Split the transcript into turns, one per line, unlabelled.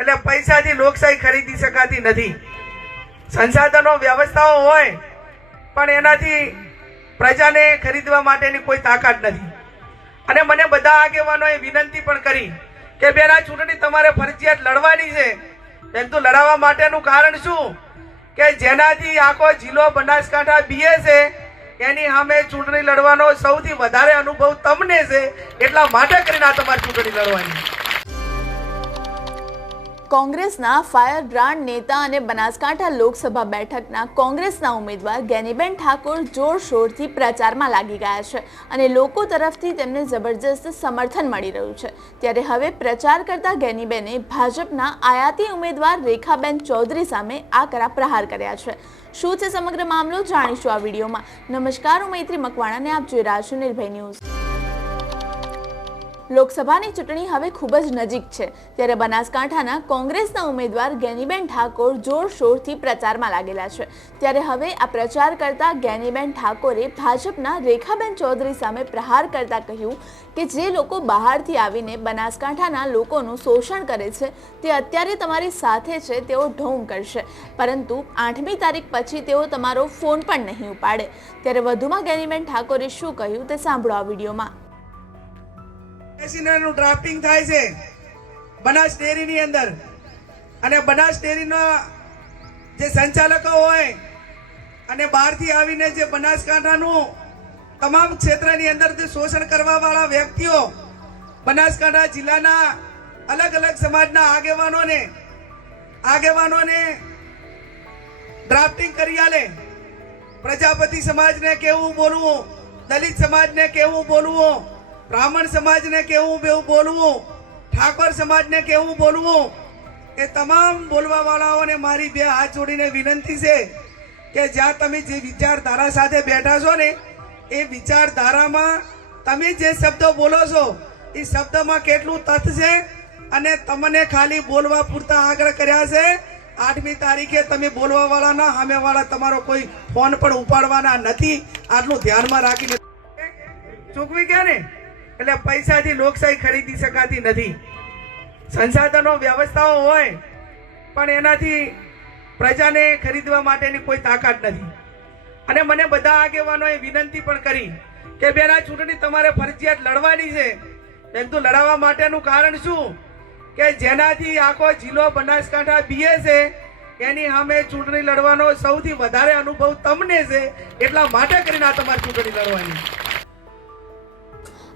એટલે પૈસાથી લોકશાહી ખરીદી શકાતી નથી. સંસાધનો, વ્યવસ્થાઓ હોય, પણ એનાથી પ્રજાને ખરીદવા માટેની કોઈ તાકાત નથી. અને મને બધા આગેવાનોએ વિનંતી પણ કરી કે બેન, આ ચૂંટણી તમારે ફરજિયાત લડવાની છે. બેન, તો લડાવવા માટેનું કારણ શું? કે જેનાથી આખો જિલ્લો બનાસકાંઠા બીએ છે, એની સામે ચૂંટણી લડવાનો સૌથી વધારે અનુભવ તમને છે, એટલા માટે કરીને આ તમારી ચૂંટણી લડવાની.
કોંગ્રેસના ફાયર બ્રાન્ડ નેતા અને બનાસકાંઠા લોકસભા બેઠકના કોંગ્રેસના ઉમેદવાર ગેનીબેન ઠાકોર જોરશોરથી પ્રચારમાં લાગી ગયા છે અને લોકો તરફથી તેમને જબરજસ્ત સમર્થન મળી રહ્યું છે. ત્યારે હવે પ્રચાર કરતા ગેનીબેને ભાજપના આયાતી ઉમેદવાર રેખાબેન ચૌધરી સામે આકરા પ્રહાર કર્યા છે. શું છે સમગ્ર મામલો જાણીશું આ વિડીયોમાં. નમસ્કાર, હું મૈત્રી મકવાણાને આપ જોઈ રહ્યા છો નિર્ભય ન્યૂઝ. લોકસભાની ચૂંટણી હવે ખૂબ જ નજીક છે. ત્યારે બનાસકાંઠાના કોંગ્રેસના ઉમેદવાર ગેનીબેન ઠાકોર જોરશોરથી પ્રચારમાં લાગેલા છે. ત્યારે હવે આ પ્રચાર કરતા ગેનીબેન ઠાકોરે ભાજપના રેખાબેન ચૌધરી સામે પ્રહાર કરતા કહ્યું કે જે લોકો બહારથી આવીને બનાસકાંઠાના લોકોનું શોષણ કરે છે, તે અત્યારે તમારી સાથે છે, તેઓ ઢોંગ કરશે. પરંતુ આઠમી તારીખ પછી તેઓ તમારો ફોન પણ નહીં ઉપાડે. ત્યારે વધુમાં ગેનીબેન ઠાકોરે શું કહ્યું તે સાંભળો આ વિડીયોમાં.
એસીનું ડ્રાફ્ટિંગ થાય છે. બનાસ ડેરીની અંદર. અને બનાસ ડેરીનો જે સંચાલકો હોય અને બહારથી આવીને જે બનાસકાંઠાનું તમામ ક્ષેત્રની અંદર જે શોષણ કરવાવાળા વ્યક્તિઓ બનાસકાંઠા જિલ્લાના અલગ અલગ સમાજના આગેવાનોને આગેવાનોને ડ્રાફ્ટિંગ કરી આલે. પ્રજાપતિ સમાજને કેવું બોલવું? દલિત સમાજને કેવું બોલવું? બ્રાહ્મણ સમાજને કેવું બેવું બોલવું? ઠાકોર સમાજને કેવું બોલવું? એ તમામ બોલવા વાળાઓને મારી બે હાથ જોડીને વિનંતી છે કે જ્યાં તમે જે વિચારધારા સાથે બેઠા છો ને, એ વિચારધારામાં તમે જે શબ્દો બોલો છો, એ શબ્દમાં કેટલું તથ છે અને તમને ખાલી બોલવા પૂરતા આગ્રહ કર્યા છે? આઠમી તારીખે તમે બોલવા સામેવાળા સામે વાળા તમારો કોઈ ફોન પણ ઉપાડવાના નથી. આટલું ધ્યાનમાં રાખીને. ચૂકવી ગયા ને? એટલે પૈસાથી લોકશાહી ખરીદી શકાતી નથી. સંસાધનો વ્યવસ્થાઓ હોય, પણ એનાથી પ્રજાને ખરીદવા માટેની કોઈ તાકાત નથી. અને મને બધા આગેવાનોએ વિનંતી પણ કરી કે બેન, આ ચૂંટણી તમારે ફરજિયાત લડવાની છે. એમ તો લડાવવા માટેનું કારણ શું? કે જેનાથી આખો જિલ્લો બનાસકાંઠા બીએ છે, એની સામે ચૂંટણી લડવાનો સૌથી વધારે અનુભવ તમને છે, એટલા માટે કરીને આ તમારી ચૂંટણી લડવાની.